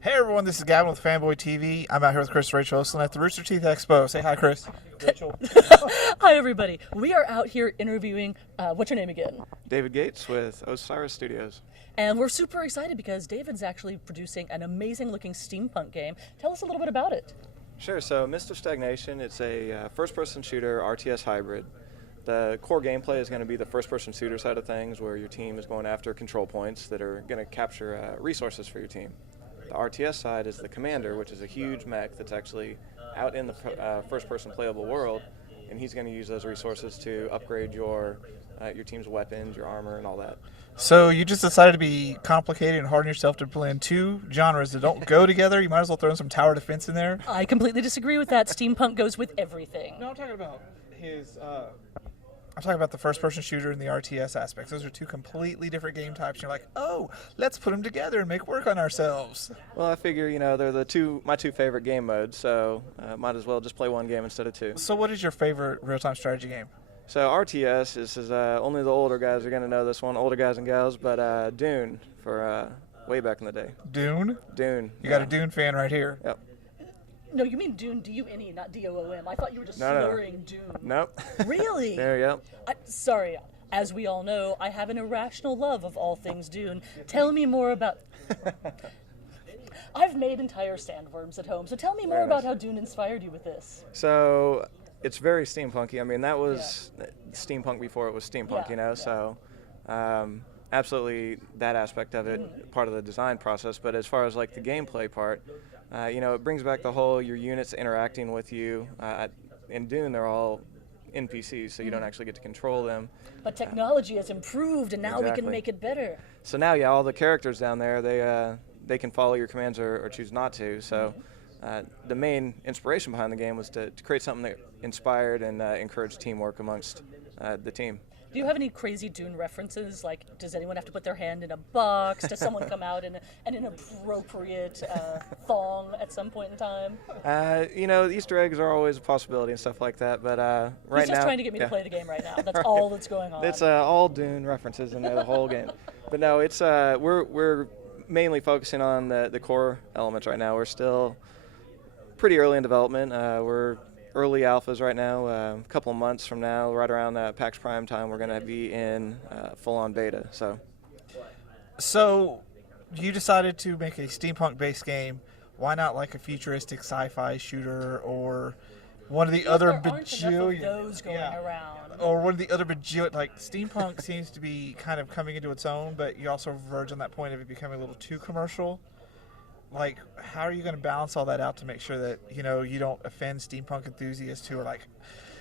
Hey everyone, this is Gavin with Fanboy TV. I'm out here with Chris-Rachael at the Rooster Teeth Expo. Say hi, Chris. Rachel. Hi everybody. We are out here interviewing, what's your name again? David Gates with Osiris Studios. And we're super excited because David's actually producing an amazing looking steampunk game. Tell us a little bit about it. Sure, so Mr. Stagnation, it's a first-person shooter RTS hybrid. The core gameplay is going to be the first-person shooter side of things, where your team is going after control points that are going to capture resources for your team. The RTS side is the commander, which is a huge mech that's actually out in the first-person playable world, and he's going to use those resources to upgrade your team's weapons, your armor, and all that. So you just decided to be complicated and harden yourself to blend two genres that don't go together? You might as well throw in some tower defense in there. I completely disagree with that. Steampunk goes with everything. No, I'm talking about his... I'm talking about the first-person shooter and the RTS aspects. Those are two completely different game types. You're like, oh, let's put them together and make work on ourselves. Well, I figure, they're my two favorite game modes, so might as well just play one game instead of two. So what is your favorite real-time strategy game? So RTS, this is only the older guys are going to know this one, older guys and gals, but Dune for way back in the day. Dune? Dune. You got a Dune fan right here. Yep. No, you mean Dune, D-U-N-E, not D-O-O-M. I thought you were just No. slurring Dune. Nope. Really? There you go. Sorry, as we all know, I have an irrational love of all things Dune. Tell me more about... I've made entire sandworms at home, so tell me more about how Dune inspired you with this. So it's very steampunky. I mean, that was steampunk before it was steampunk, so absolutely that aspect of it, part of the design process. But as far as like the gameplay part, it brings back the whole your units interacting with you. In Dune, they're all NPCs, so you don't actually get to control them. But technology has improved, and now we can make it better. So now, all the characters down there, they can follow your commands or choose not to. So the main inspiration behind the game was to create something that inspired and encouraged teamwork amongst the team. Do you have any crazy Dune references? Like, does anyone have to put their hand in a box? Does someone come out in an inappropriate thong at some point in time? Easter eggs are always a possibility and stuff like that. But right now, he's just trying to get me to play the game right now. That's all that's going on. It's all Dune references in the whole game. But no, it's we're mainly focusing on the core elements right now. We're still pretty early in development. We're early alphas right now. A couple of months from now, right around PAX Prime time, we're going to be in full-on beta. So you decided to make a steampunk-based game. Why not like a futuristic sci-fi shooter or one of the other bajillion those going around? Or one of the other bajillion, like steampunk seems to be kind of coming into its own, but you also verge on that point of it becoming a little too commercial. Like, how are you going to balance all that out to make sure that, you don't offend steampunk enthusiasts who are like,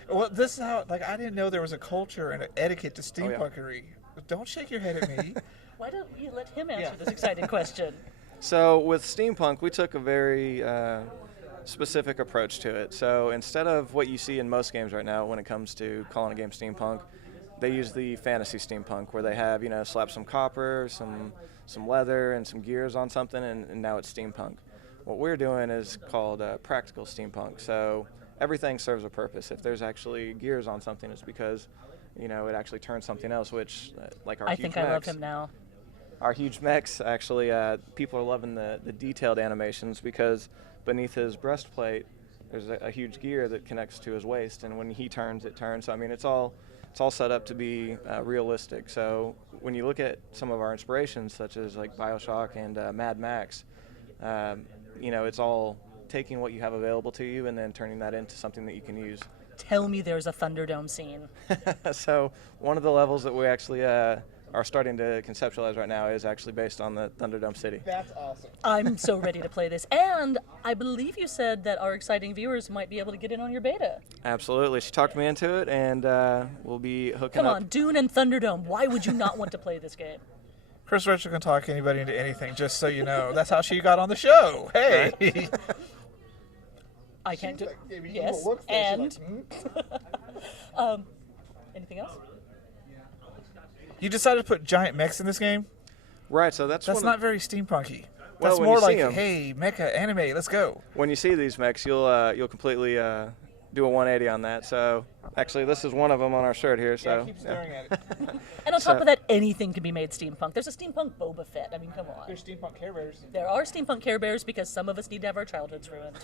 well, this is how, like, I didn't know there was a culture and an etiquette to steampunkery. Don't shake your head at me. Why don't we let him answer this exciting question? So with steampunk, we took a very specific approach to it. So instead of what you see in most games right now when it comes to calling a game steampunk, they use the fantasy steampunk where they have, slap some copper, some leather, and some gears on something, and now it's steampunk. What we're doing is called practical steampunk. So everything serves a purpose. If there's actually gears on something, it's because, it actually turns something else, which, like our huge mechs. I think I love him now. Our huge mechs, actually, people are loving the detailed animations because beneath his breastplate, there's a huge gear that connects to his waist, and when he turns, it turns. So, I mean, it's all set up to be realistic. So when you look at some of our inspirations, such as like BioShock and Mad Max, it's all taking what you have available to you and then turning that into something that you can use. Tell me there's a Thunderdome scene. So one of the levels that we actually are starting to conceptualize right now is actually based on the Thunderdome City. That's awesome. I'm so ready to play this. And I believe you said that our exciting viewers might be able to get in on your beta. Absolutely. She talked me into it, and we'll be hooking up. Come on, up. Dune and Thunderdome. Why would you not want to play this game? Chris-Rachael can talk anybody into anything, just so you know. That's how she got on the show. Hey! Right? I can't do... Yes, and... anything else? You decided to put giant mechs in this game? Right, so that's not very steampunky. Well, that's more like, hey, mecha, anime, let's go. When you see these mechs, you'll completely do a 180 on that. So actually, this is one of them on our shirt here. So keep staring at it. And on top of that, anything can be made steampunk. There's a steampunk Boba Fett. I mean, come on. There's steampunk Care Bears. There are steampunk Care Bears because some of us need to have our childhoods ruined.